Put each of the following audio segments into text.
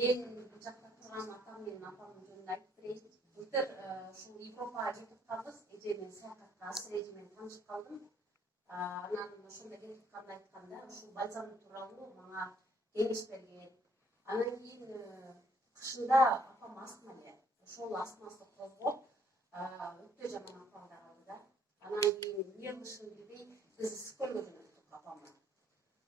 мен бұл жақта тұрған атам мен апамның жөнінде айтып берейін. Былтыр ушул Европага кетип калдык. Эже мен саякатка асыр эже менен таанышып калдым. Анан ошондо кетип атканда айтканда ушул бальзам тууралуу мага кеңеш берген. Анан кийин кышында апам астма эле. Ошол астмасы козгоп, өтө жаман акыбалда калды да. Анан кийин эмне кылышын билбей биз Ысыккөлгө жөнөттүк апамды.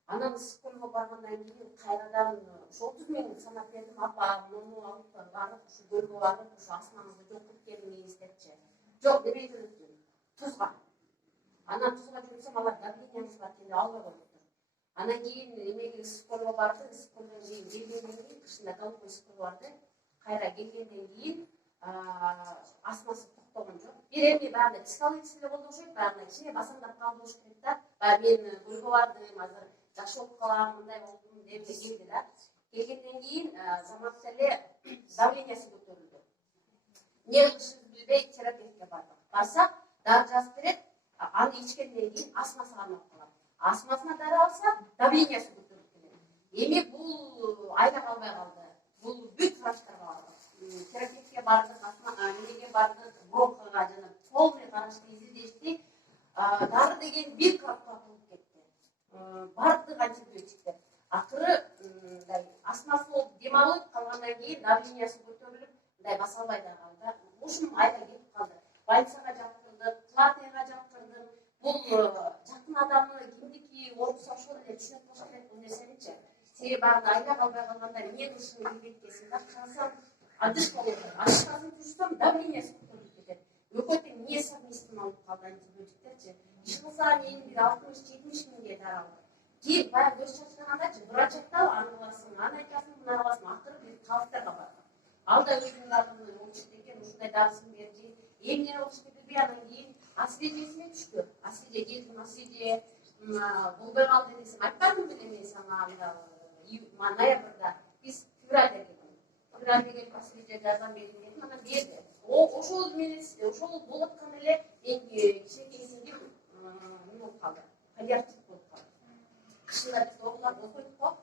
Анан Ысыккөлгө баргандан кийин кайрадан ошо 30 000 санап бердим. Апа, муну алып барып, ушу көлгө барып, ушу астмаңызды жокуп келиңиз депчи. Жок, демей жөнөттүм. Тузга. Анан тузга жөнөтсөм алар давлениеңиз бар деп албай коюптур. Анан кийин эмеге Ысыккөлгө барды. Ысыккөлдөн кийин келгенден кийин кышында Галкой Ысыккөлгө барды. Кайра келгенден кийин астмасы токтогон жок. Бир эми баягы психологический болду окшойт, баягы кичине басаңдап калды болуш керек да. Баягы мен көлгө бардым, азыр жакшы болуп калам, мындай болдум деп келди да. Келгенден кийин замат эле давлениясы көтөрүлдү. Эмне кылышыбызды билбей терапевтке бардык. Барсак, дары жазып берет, аны ичкенден кийин астмасы кармап калат. Астмасына дары алса, давлениясы көтөрүлүп келет. Эми бул айда калбай калды. Бул бүт врачтарга бардык. Терапевтке бардык, эмнеге бардык, бронхага жана полный карашты изилдешти. Дары деген бир капка болуп кетти. Бардык антибиотиктер. Акыры астмасы болуп дем алып калгандан кийин давлениясы көтөрүлүп, мындай баса албай да калды. Ушум айда кетип калды. Больницага жаткырдык, платныйга жаткырдым. Бул жакын адамы кимдики оорусу ошол эле түшүнүп болуш керек бул нерсеничи. Себеби баягы айда калбай калганда эмне кылышын билбейт экенсиң да, чансаң адыш болот. Адышкасын түшсөм давлениясы көтөрүлүп кетет. Өкө тең эмне совместим алып калды антибиотиктерчи. Иш кылса мен бир 60-70 миңге таралды. Кийин баягы көз чачкандачы врач айтты, аны кыласың, аны айтасың, мына кыласың, акыры бир калыптарга барды. Ал да өзүнүн атынан болчу экен, ушундай дарысын берди. Эмне болушту билбей, анан кийин асвежесине түштү. Асвеже келдим, асвеже болбой калды десем, айтпадым беле мен сага ноябрда, биз февралда келдим. Февралда келип асвеже жазам бердим, анан берди. Ошол менен ошол болуп аткан эле мен кичинекей сиңдим эмне болуп калды, паллиатив болуп калды. Кышында биз оорулар болбойт го.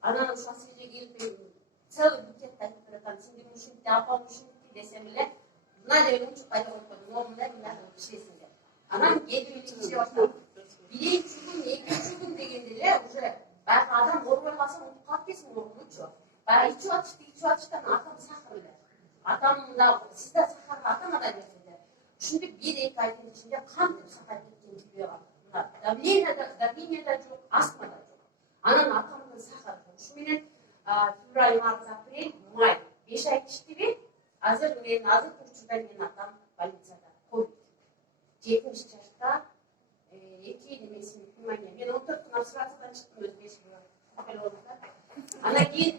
Анан ошо асвеже келип целый букет айтып бератам, сиңдим ушинтти, апам ушинтти десем эле, мына деген учуп пайда болуп койду, мындай кылып ишесиң деп. Анан келип ише баштадым. Биринчи күн, экинчи күн дегенде эле уже баягы адам оорубай калса унутуп калып кетсин оорунучу. Баягы ичип атыштан атам сахар эле. Атам да сизде сахарга атама да берди. Ушинтип 1-2 айдын ичинде кантип сакайып кеткен билбей калдым. Давление да жок, астма да жок. Анан атамдын сахары жок. Ушу менен февраль, март, апрель, май 5 ай иштеби. Азыр учурда менин атам больницада. Ковид. 70 жашта 2 немесин пневмония. Мен 14 күн обсервациядан чыктым, өзгөчө. Анан кийин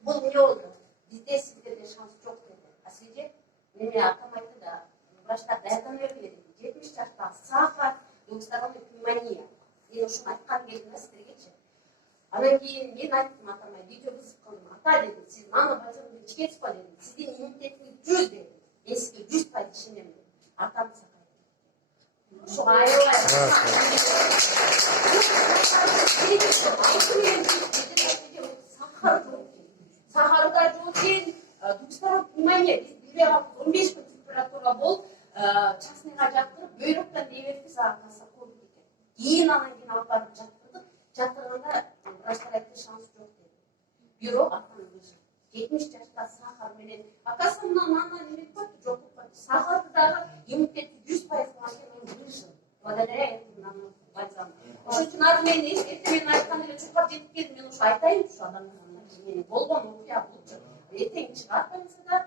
бул эмне болду? Бизде сиздерде шанс жок деди. Асвеже неме атам айтты да, врачтар даярдана берди. 70 жашта сахар, двухсторонний пневмония. Мен ушуну айткан келдим да сиздергечи. Анан кийин мен айттым атама, видео кызып калдым. Ата деди, сиз мана бальзамды ичкенсиз го деди. Сиздин иммунитетиңиз 100 деди. Мен сизге 100% ишенем деди. Атам сакайт. Ошо аябай. Сахары да жок экен, двухсторонний пневмония. Биз билбей калдык, 15 күн температура болуп, частныйга жаткырып, бөйрөктөн деберди саат калса ковид экен. Кийин анан кийин алып барып жаткырдык. Жаткырганда врачтар айтты, шанс жок деди. Бирок атам выжил. 70 жашта сахар менен. Акасы мына неме койту, жок койту. Сахарды дагы иммунитети 100% болгон экен, выжил. Благодаря этому бальзаму. Ошон үчүн азыр мен эртең айткан эле чуркап жетип келдим. Мен ушу айтайынчы адамдарга. Болгон окуя булчу. Эртең чыгат болсо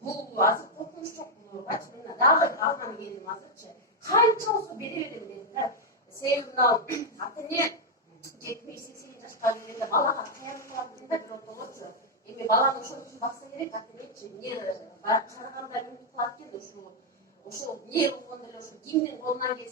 бул азыр коркунуч жок. Врач менен дагы алганы келдим азырчы. Канча болсо бере берем деди да. Себеби мына ата-эне 70-80 жашка келгенде балага каярып калат да бирок болочу. Эми баланы ошон үчүн бакса керек, ата-энечи. Эмне караганда эмне кылат экен ошо эмне болгондо эле ошо кимдин колунан келсе